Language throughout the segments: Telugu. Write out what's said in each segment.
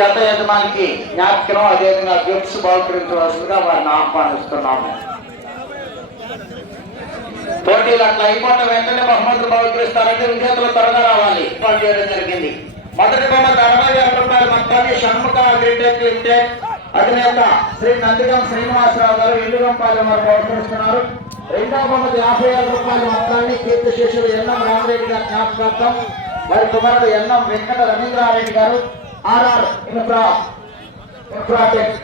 గత యజమానికి జ్ఞాపకం అదేవిధంగా గిఫ్ట్స్ బహుకరించవలసిందిగా వారిని ఆహ్వానిస్తున్నాము. పోటీలు అట్లా అయిపోయిన వెంటనే బహుమతులు బహుకరిస్తారంటే విజేతలు త్వరగా రావాలి. ఏర్పాటు చేయడం జరిగింది. మొదటి బహుమతి అరవై వేల రూపాయల మొత్తాన్ని షణ్ముఖ అగ్రిటెక్ లిమిటెడ్ అధినేత శ్రీ నందిగం శ్రీనివాసరావు గారు ఇల్లుగంపాలెం వారు బహుకరిస్తున్నారు. రెండవ బహుమతి యాభై వేల రూపాయల మొత్తాన్ని కీర్తి శిష్యుడు ఎన్ఎం రామరెడ్డి గారు జ్ఞాపకార్థం. వారి కుమారుడు ఎన్ఎం వెంకట రవీంద్రారెడ్డి గారు ఆర్ఆర్ ఇన్ఫ్రా ఇన్ఫ్రాటెక్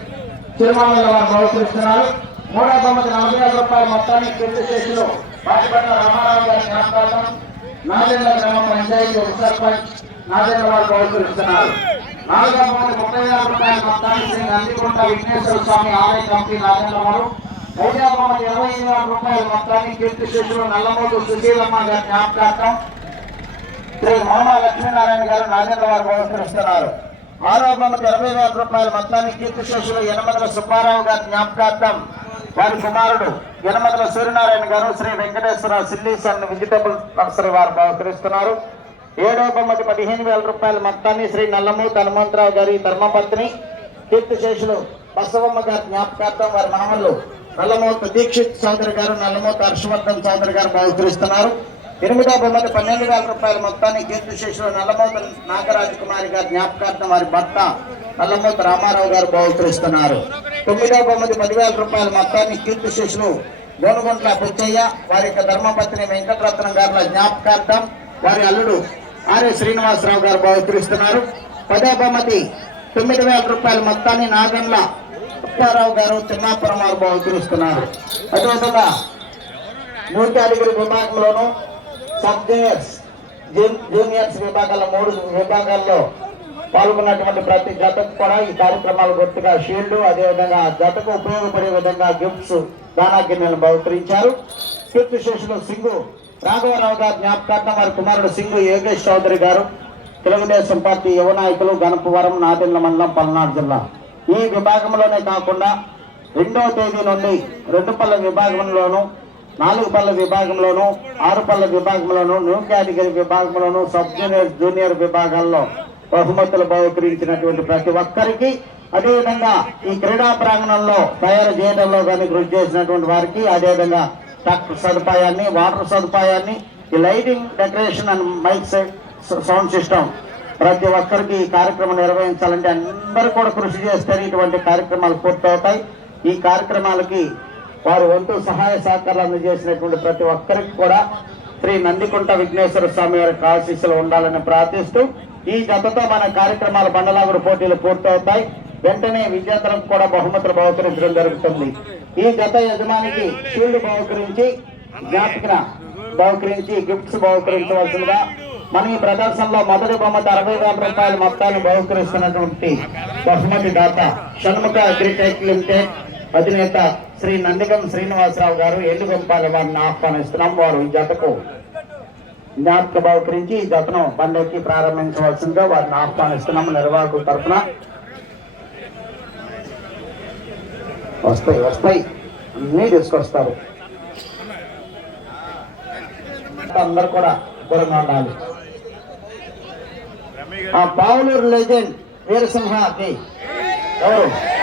తిరుమల వారు బహుకరిస్తున్నారు. మూడవ తొమ్మిది నలభై ఐదు రూపాయల మొత్తాన్ని కీర్తి శేషులు బాటిపట్ల రామారావు గారి జ్ఞాపకార్థం నాదెండ్ల గ్రామ పంచాయతీ ఉప సర్పంచ్ నాదెండ్ల వారు బహుకరిస్తున్నారు. నాలుగవ బొమ్మది ముప్పై వేల రూపాయల మొత్తాన్ని శ్రీ నందికొండ విఘ్నేశ్వర స్వామి ఆలయ కమిటీ నాదెండ్ల వారు ఐదవ బొమ్మది ఇరవై ఎనిమిది వేల రూపాయల మొత్తాన్ని కీర్తి శిష్యులు నల్లమూరు సుశీలమ్మ గారి జ్ఞాపకార్థం శ్రీ మోమ లక్ష్మీనారాయణ గారు నాగేంద్ర వారు బహుకరిస్తున్నారు. ఆరో బొమ్మకి ఇరవై వేల రూపాయల మొత్తాన్ని కీర్తిశేషులు యనమదల సుబ్బారావు గారి జ్ఞాపకార్థం వారి కుమారుడు యనమదల సూర్యనారాయణ గారు Shri Venkateswara chillies and vegetable nursery వారు బహుకరిస్తున్నారు ఏడో బొమ్మకి పదిహేను వేల రూపాయల మొత్తాన్ని శ్రీ నల్లమూతి హనుమంతరావు గారి ధర్మపత్ని కీర్తిశేషులు బసవమ్మ గారి జ్ఞాపకార్థం వారి మామలు నల్లమూత దీక్షిత్ చౌదరి గారు నల్లమూత హర్షవర్ధన్ చౌదరి గారు బహుకరిస్తున్నారు ఎనిమిదో బొమ్మకి పన్నెండు వేల రూపాయల మొత్తాన్ని కీర్తి శిష్యులు నల్లమూత నాగరాజ కుమారి గారి జ్ఞాపకార్థం వారి భర్త నల్లమూత రామారావు గారు బహుకరిస్తున్నారు. తొమ్మిదో బొమ్మది పదివేల రూపాయల మొత్తాన్ని కీర్తిశేషులు గోనుగుంట్ల పుచ్చయ్య వారి యొక్క ధర్మపత్ని వెంకటరత్నం గారి జ్ఞాపకార్థం వారి అల్లుడు ఆర్య శ్రీనివాసరావు గారు బహుకరిస్తున్నారు. పదో బొమ్మది తొమ్మిది వేల రూపాయల మొత్తాన్ని నాగండ్ల అప్పారావు గారు చిన్నాపురం వారు బహుకరిస్తున్నారు. అదేవిధంగా అడుగుల విభాగంలోనూ సబ్ జూనియర్స్ జూన్- జూనియర్స్ విభాగాల మూడు విభాగాల్లో పాల్గొన్నటువంటి ప్రతి జతకు కూడా ఈ కార్యక్రమాలు గుర్తుగా షీల్డ్ అదేవిధంగా జతకు ఉపయోగపడే విధంగా గిఫ్ట్స్ దానా గిన్నెలను బహుకరించారు. కీర్తి శేషులు సింగు రాఘవరావు గారు జ్ఞాపకార్థం వారి కుమారుడు సింగు యోగేష్ చౌదరి గారు తెలుగుదేశం పార్టీ యువ నాయకులు గణపవరం నాదెండ్ల మండలం పల్నాడు జిల్లా. ఈ విభాగంలోనే కాకుండా రెండవ తేదీ నుండి రెండు విభాగంలోనూ నాలుగు పళ్ళ విభాగంలోను ఆరు పళ్ళ విభాగంలోను న్యూ కేటగిరీ విభాగంలోను సబ్ జూనియర్ జూనియర్ విభాగాల్లో బహుమతులు బహుకరించినటువంటి ప్రతి ఒక్కరికి అదేవిధంగా ఈ క్రీడా ప్రాంగణంలో తయారు చేయడంలో కానీ కృషి చేసినటువంటి వారికి అదేవిధంగా ట్రాక్టర్ సదుపాయాన్ని వాటర్ సదుపాయాన్ని ఈ lighting decoration and mic sound system ప్రతి ఒక్కరికి ఈ కార్యక్రమం నిర్వహించాలంటే అందరూ కూడా కృషి చేస్తే ఇటువంటి కార్యక్రమాలు పూర్తవుతాయి. ఈ కార్యక్రమాలకి వారు వంతు సహాయ సహకారాలు అందజేసినటువంటి ప్రతి ఒక్కరికి కూడా శ్రీ నందికుంట విఘ్నేశ్వర స్వామి వారికి ఆశీస్సులు ఉండాలని ప్రార్థిస్తూ ఈ జతతో మన కార్యక్రమాల బండలాగుడు పోటీలు పూర్తవుతాయి. వెంటనే విజేతలకు కూడా బహుమతులు బహుకరించడం జరుగుతుంది. ఈ జత యజమానికి షీల్డ్ బహుకరించి జ్ఞాపకన బహుకరించి గిఫ్ట్స్ బహుకరించవలసిందిగా మన ఈ ప్రదర్శనలో మొదటి బహుమతి అరవై వేల రూపాయల మొత్తాన్ని బహుకరిస్తున్నటువంటి బహుమతి దాత షణ్ముఖ అగ్రిటెక్ లిమిటెడ్ అధినేత శ్రీ నందికం శ్రీనివాసరావు గారు ఎల్లుగొంపాల వారిని ఆహ్వానిస్తున్నాం? వారు ఈ జతకు జ్ఞాపక బహుకరించి ఈ జతను బండెక్కి ప్రారంభించవలసిందిగా వారిని ఆహ్వానిస్తున్నాము నిర్వాహకుల తరఫున. వస్తాయి వస్తాయి. అన్నీ తీసుకొస్తారు. అందరు కూడా దూరంగా ఉండాలి. ఆ పావులూరు లెజెండ్ వీరసింహకి ఎవరు?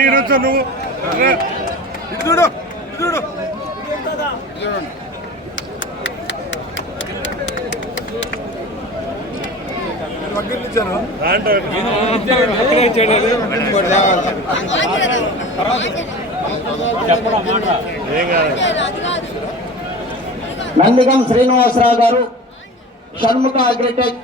సరిగ్గా నుంచో నువ్వు రా. ఇటు చూడు చూడు నందిగం శ్రీనివాసరావు గారు షణ్ముఖ అగ్రిటెక్